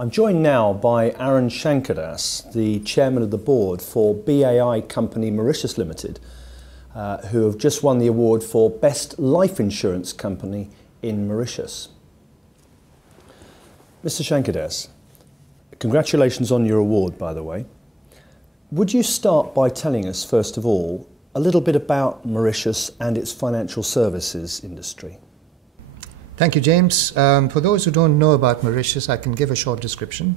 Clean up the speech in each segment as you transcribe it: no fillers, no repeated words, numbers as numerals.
I'm joined now by Arun Shankardass, the chairman of the board for BAI company Mauritius Limited, who have just won the award for Best Life Insurance Company in Mauritius. Mr. Shankardass, congratulations on your award, by the way. Would you start by telling us, first of all, a little bit about Mauritius and its financial services industry? Thank you, James. For those who don't know about Mauritius, I can give a short description.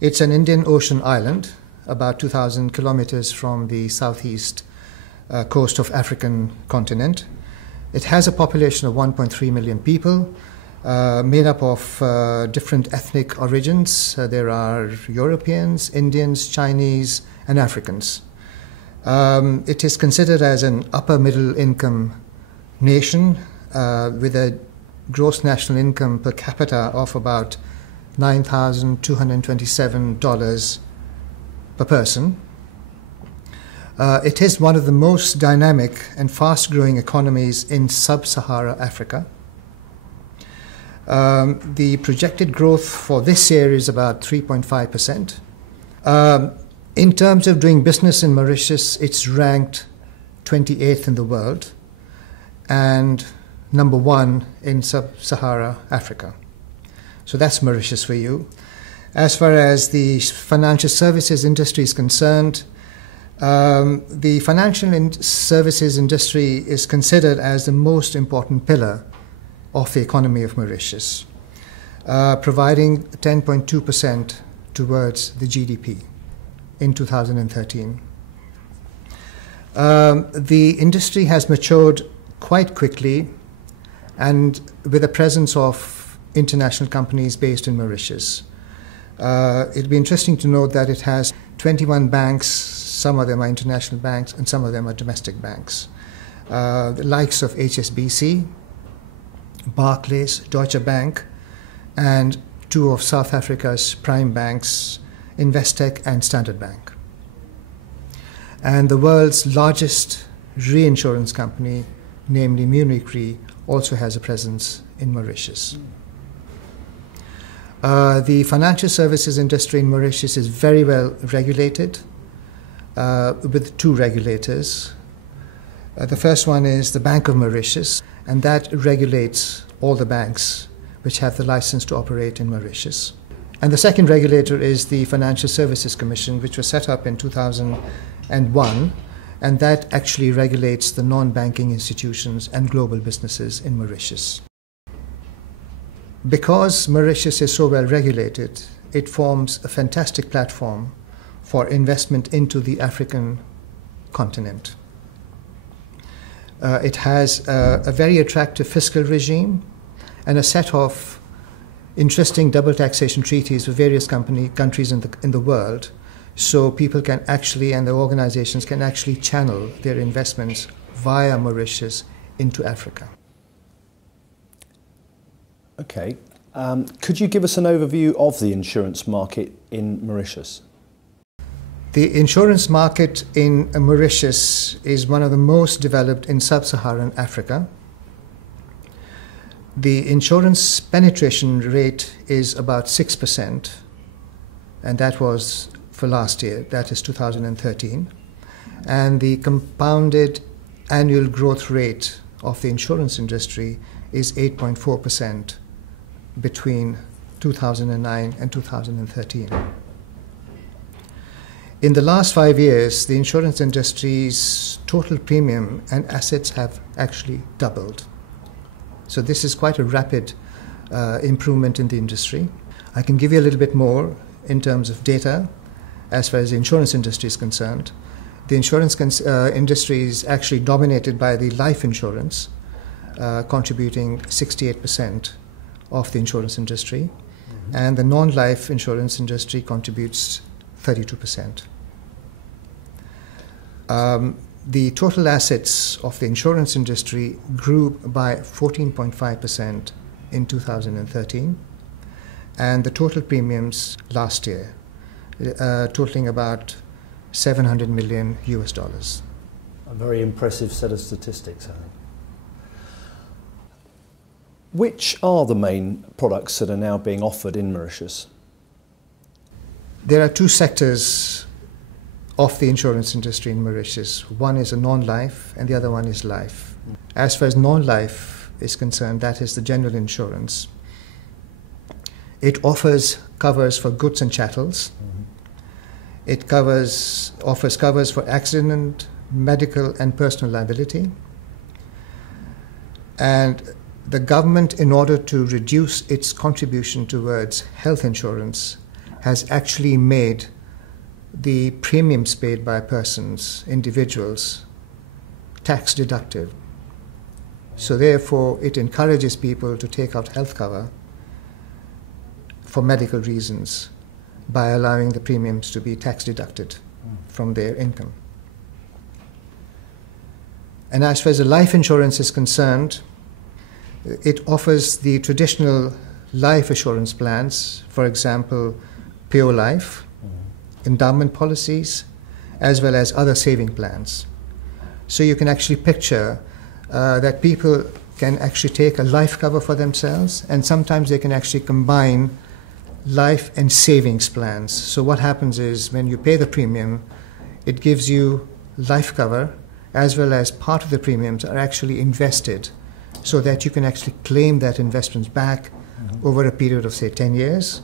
It's an Indian Ocean island, about 2,000 kilometers from the southeast coast of African continent. It has a population of 1.3 million people, made up of different ethnic origins. There are Europeans, Indians, Chinese, and Africans. It is considered as an upper middle income nation with a gross national income per capita of about $9,227 per person. It is one of the most dynamic and fast-growing economies in sub-Sahara Africa. The projected growth for this year is about 3.5%. In terms of doing business in Mauritius, it's ranked 28th in the world and number 1 in sub-Sahara Africa. So that's Mauritius for you. As far as the financial services industry is concerned, the financial services industry is considered as the most important pillar of the economy of Mauritius, providing 10.2% towards the GDP in 2013. The industry has matured quite quickly and with a presence of international companies based in Mauritius. It'll be interesting to note that it has 21 banks. Some of them are international banks and some of them are domestic banks. The likes of HSBC, Barclays, Deutsche Bank, and 2 of South Africa's prime banks, Investec and Standard Bank. And the world's largest reinsurance company, namely Munich Re, also has a presence in Mauritius. The financial services industry in Mauritius is very well regulated with 2 regulators. The first one is the Bank of Mauritius, and that regulates all the banks which have the license to operate in Mauritius. And the second regulator is the Financial Services Commission, which was set up in 2001, and that actually regulates the non-banking institutions and global businesses in Mauritius. Because Mauritius is so well regulated, it forms a fantastic platform for investment into the African continent. It has a very attractive fiscal regime and a set of interesting double taxation treaties with various countries in the world, so people can actually, and the organizations can actually channel their investments via Mauritius into Africa. Okay. Could you give us an overview of the insurance market in Mauritius? The insurance market in Mauritius is one of the most developed in sub-Saharan Africa. The insurance penetration rate is about 6%, and that was for last year, that is 2013. And the compounded annual growth rate of the insurance industry is 8.4% between 2009 and 2013. In the last 5 years, the insurance industry's total premium and assets have actually doubled. So this is quite a rapid improvement in the industry. I can give you a little bit more in terms of data as far as the insurance industry is concerned. The insurance industry is actually dominated by the life insurance, contributing 68% of the insurance industry, and the non-life insurance industry contributes 32%. The total assets of the insurance industry grew by 14.5% in 2013, and the total premiums last year totaling about $700 million US. A very impressive set of statistics, I think. Which are the main products that are now being offered in Mauritius? There are two sectors of the insurance industry in Mauritius. One is a non-life and the other one is life. As far as non-life is concerned, that is the general insurance. It offers covers for goods and chattels. It offers covers for accident, medical and personal liability. And the government, in order to reduce its contribution towards health insurance, has actually made the premiums paid by persons, individuals, tax deductive. So therefore, it encourages people to take out health cover for medical reasons by allowing the premiums to be tax deducted from their income. And as far as the life insurance is concerned, it offers the traditional life assurance plans, for example, pure life, endowment policies, as well as other saving plans. So you can actually picture that people can actually take a life cover for themselves, and sometimes they can actually combine life and savings plans. So what happens is when you pay the premium, it gives you life cover, as well as part of the premiums are actually invested so that you can actually claim that investment back over a period of, say, 10 years.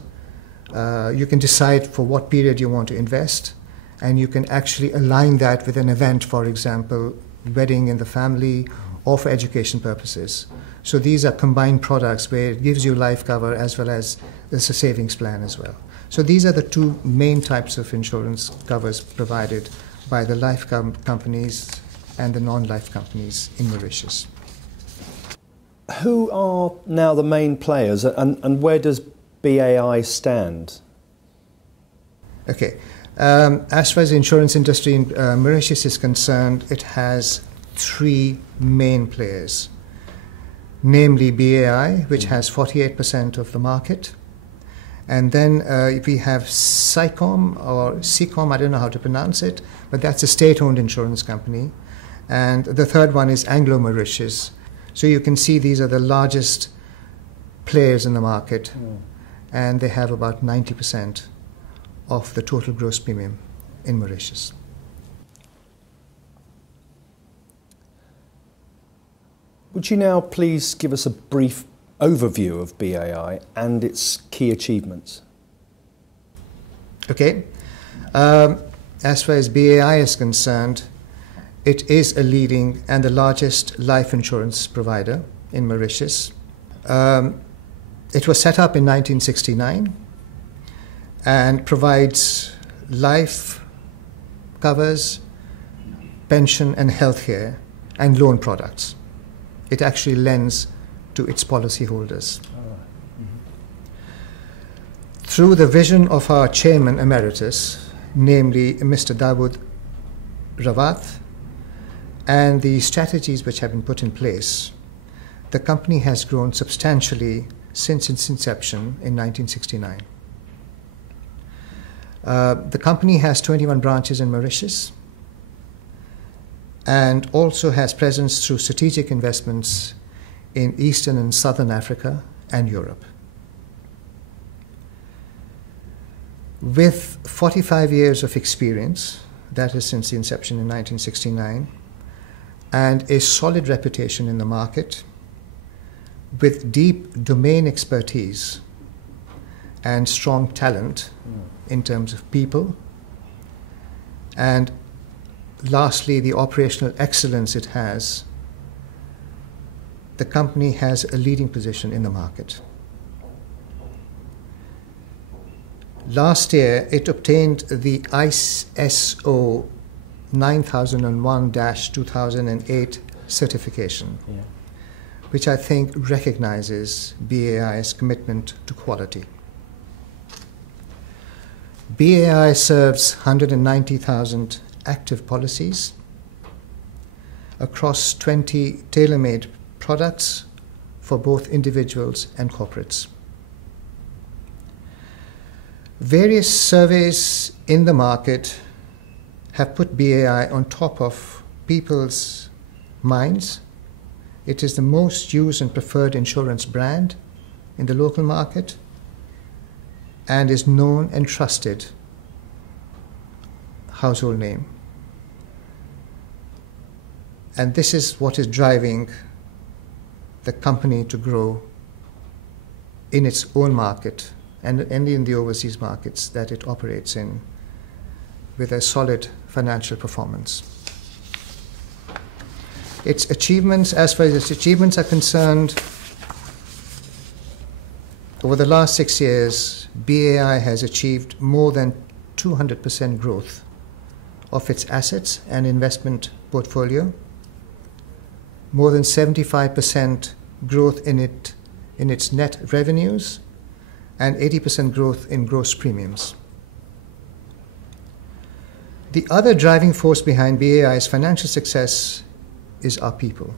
You can decide for what period you want to invest, and you can actually align that with an event, for example, wedding in the family, or for education purposes. So these are combined products where it gives you life cover as well as there's a savings plan as well. So these are the two main types of insurance covers provided by the life companies and the non-life companies in Mauritius. Who are now the main players, and where does BAI stand? Okay. As far as the insurance industry in Mauritius is concerned, it has three main players, namely BAI, which has 48% of the market, and then we have SICOM, or SICOM, I don't know how to pronounce it, but that's a state-owned insurance company, and the third one is Anglo-Mauritius. So you can see these are the largest players in the market, and they have about 90% of the total gross premium in Mauritius. Would you now please give us a brief overview of BAI and its key achievements? Okay. As far as BAI is concerned, it is a leading and the largest life insurance provider in Mauritius. It was set up in 1969 and provides life covers, pension and healthcare, and loan products. It actually lends to its policyholders. Through the vision of our chairman emeritus, namely Mr. Dawood Rawat, and the strategies which have been put in place, the company has grown substantially since its inception in 1969. The company has 21 branches in Mauritius and also has presence through strategic investments in Eastern and Southern Africa and Europe. With 45 years of experience, that is since the inception in 1969, and a solid reputation in the market, with deep domain expertise and strong talent in terms of people, and lastly, the operational excellence it has, the company has a leading position in the market. Last year, it obtained the ISO 9001-2008 certification, which I think recognizes BAI's commitment to quality. BAI serves 190,000 active policies across 20 tailor-made products for both individuals and corporates. Various surveys in the market have put BAI on top of people's minds. It is the most used and preferred insurance brand in the local market and is known and trusted household name. And this is what is driving the company to grow in its own market and in the overseas markets that it operates in with a solid financial performance. Its achievements, as far as its achievements are concerned, over the last 6 years, BAI has achieved more than 200% growth of its assets and investment portfolio, more than 75% growth in its net revenues, and 80% growth in gross premiums. The other driving force behind BAI's financial success is our people.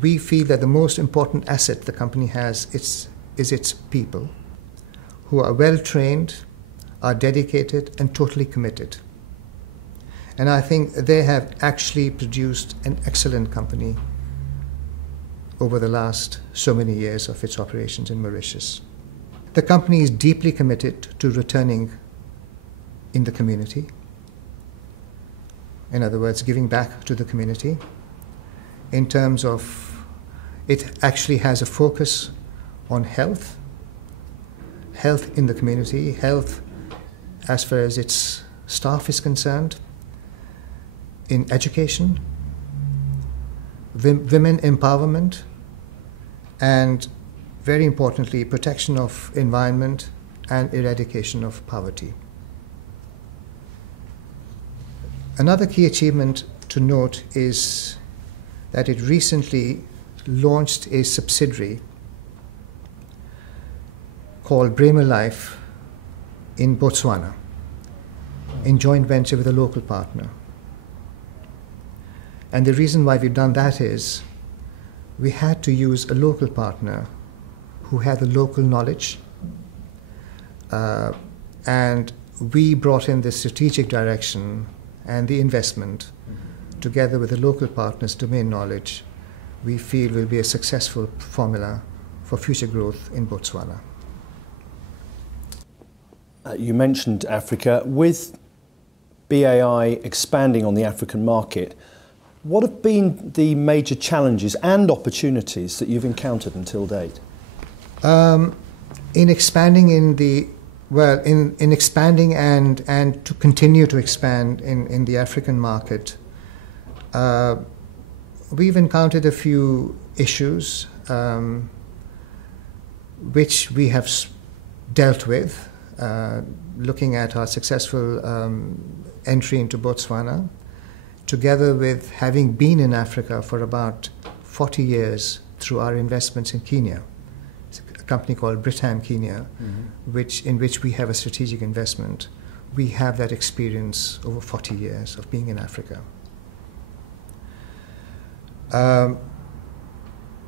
We feel that the most important asset the company has is its people, who are well trained, are dedicated, and totally committed. And I think they have actually produced an excellent company over the last so many years of its operations in Mauritius. The company is deeply committed to returning in the community. In other words, giving back to the community. In terms of, it actually has a focus on health in the community, health as far as its staff is concerned, in education, women empowerment, and very importantly, protection of environment and eradication of poverty. Another key achievement to note is that it recently launched a subsidiary called Bremer Life in Botswana, in joint venture with a local partner. And the reason why we've done that is we had to use a local partner who had the local knowledge, and we brought in the strategic direction and the investment together with the local partners' domain knowledge. We feel will be a successful formula for future growth in Botswana. You mentioned Africa. With BAI expanding on the African market, what have been the major challenges and opportunities that you've encountered until date? In expanding in expanding and to continue to expand in the African market, we've encountered a few issues which we have dealt with, looking at our successful entry into Botswana, together with having been in Africa for about 40 years through our investments in Kenya. It's a company called Britam Kenya, in which we have a strategic investment. We have that experience over 40 years of being in Africa.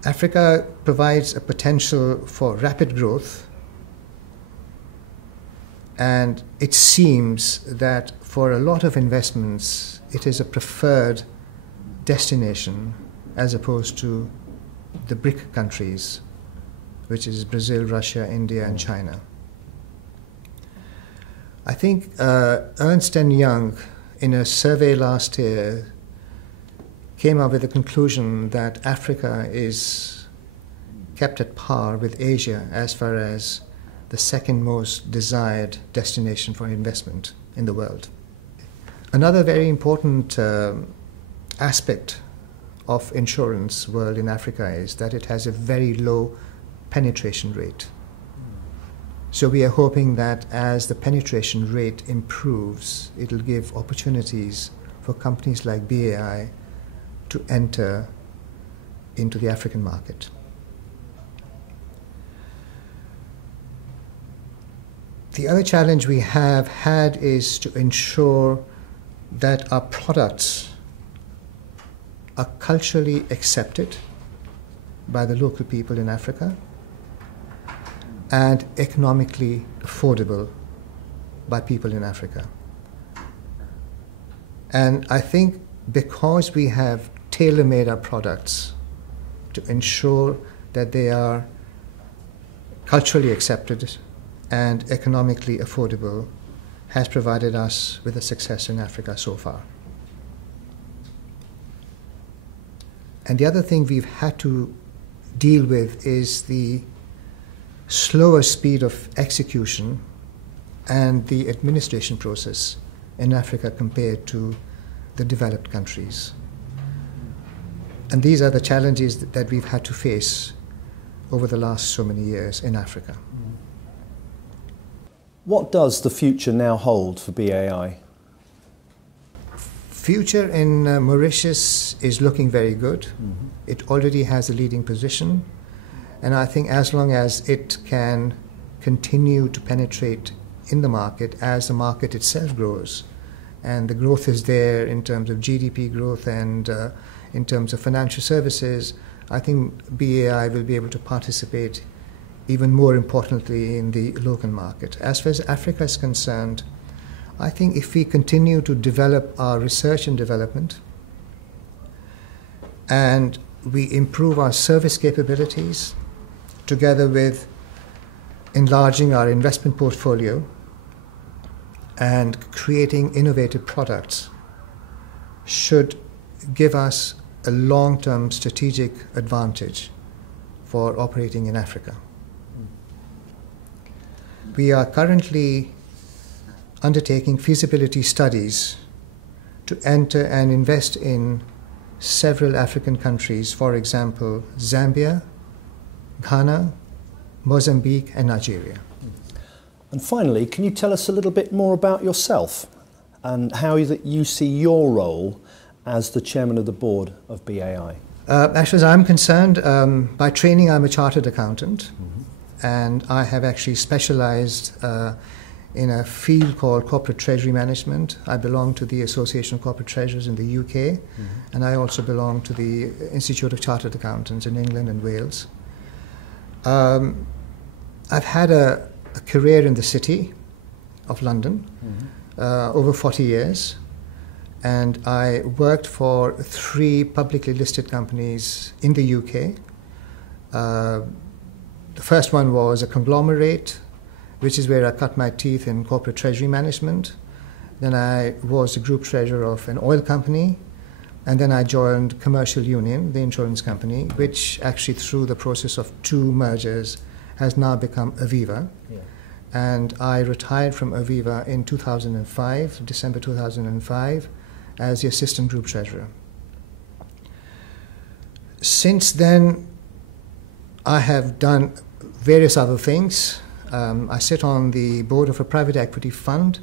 Africa provides a potential for rapid growth, and it seems that for a lot of investments, it is a preferred destination as opposed to the BRIC countries, which is Brazil, Russia, India, and China. I think Ernst & Young, in a survey last year, came up with the conclusion that Africa is kept at par with Asia as far as the second most desired destination for investment in the world. Another very important aspect of insurance world in Africa is that it has a very low penetration rate. So we are hoping that as the penetration rate improves, it will give opportunities for companies like BAI to enter into the African market. The other challenge we have had is to ensure that our products are culturally accepted by the local people in Africa and economically affordable by people in Africa. And I think because we have tailor-made our products to ensure that they are culturally accepted and economically affordable, has provided us with a success in Africa so far. And the other thing we've had to deal with is the slower speed of execution and the administration process in Africa compared to the developed countries. And these are the challenges that we've had to face over the last so many years in Africa. What does the future now hold for BAI? Future in Mauritius is looking very good. It already has a leading position, and I think as long as it can continue to penetrate in the market as the market itself grows, and the growth is there in terms of GDP growth and in terms of financial services, I think BAI will be able to participate even more importantly in the local market. As far as Africa is concerned, I think if we continue to develop our research and development and we improve our service capabilities together with enlarging our investment portfolio and creating innovative products, should give us a long-term strategic advantage for operating in Africa. We are currently undertaking feasibility studies to enter and invest in several African countries, for example, Zambia, Ghana, Mozambique, and Nigeria. And finally, can you tell us a little bit more about yourself and how you see your role as the chairman of the board of BAI? As far as I'm concerned, by training I'm a chartered accountant, and I have actually specialized in a field called corporate treasury management. I belong to the Association of Corporate Treasurers in the UK, and I also belong to the Institute of Chartered Accountants in England and Wales. I've had a career in the city of London over 40 years, and I worked for 3 publicly listed companies in the UK. The first one was a conglomerate, which is where I cut my teeth in corporate treasury management. Then I was the group treasurer of an oil company, and then I joined Commercial Union, the insurance company, which actually through the process of 2 mergers has now become Aviva. Yeah. And I retired from Aviva in 2005, December 2005, as the assistant group treasurer. Since then, I have done various other things. I sit on the board of a private equity fund,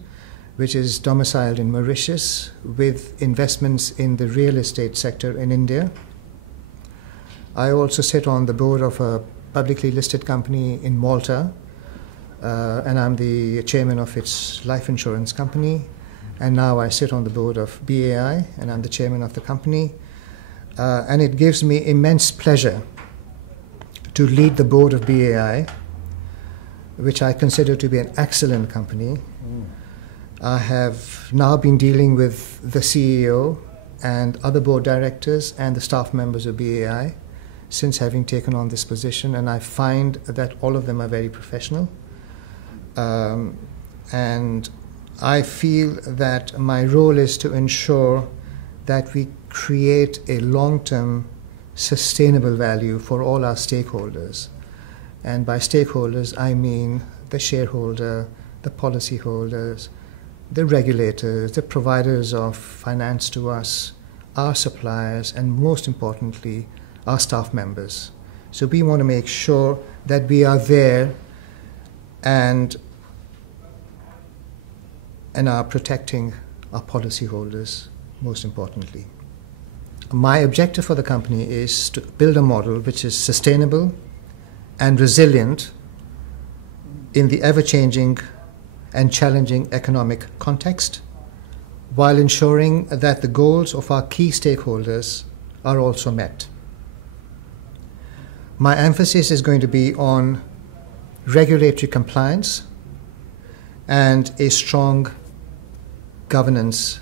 which is domiciled in Mauritius, with investments in the real estate sector in India. I also sit on the board of a publicly listed company in Malta, and I'm the chairman of its life insurance company. And now I sit on the board of BAI, and I'm the chairman of the company. And it gives me immense pleasure to lead the board of BAI, which I consider to be an excellent company. I have now been dealing with the CEO and other board directors and the staff members of BAI since having taken on this position, and I find that all of them are very professional. And I feel that my role is to ensure that we create a long-term sustainable value for all our stakeholders. And by stakeholders, I mean the shareholder, the policyholders, the regulators, the providers of finance to us, our suppliers, and most importantly, our staff members. So we want to make sure that we are there and are protecting our policyholders, most importantly. My objective for the company is to build a model which is sustainable and resilient in the ever-changing and challenging economic context, while ensuring that the goals of our key stakeholders are also met. My emphasis is going to be on regulatory compliance and a strong governance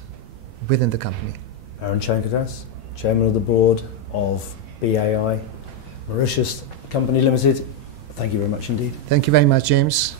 within the company. Arun Shankardass, Chairman of the Board of BAI Mauritius Company Limited. Thank you very much indeed. Thank you very much, James.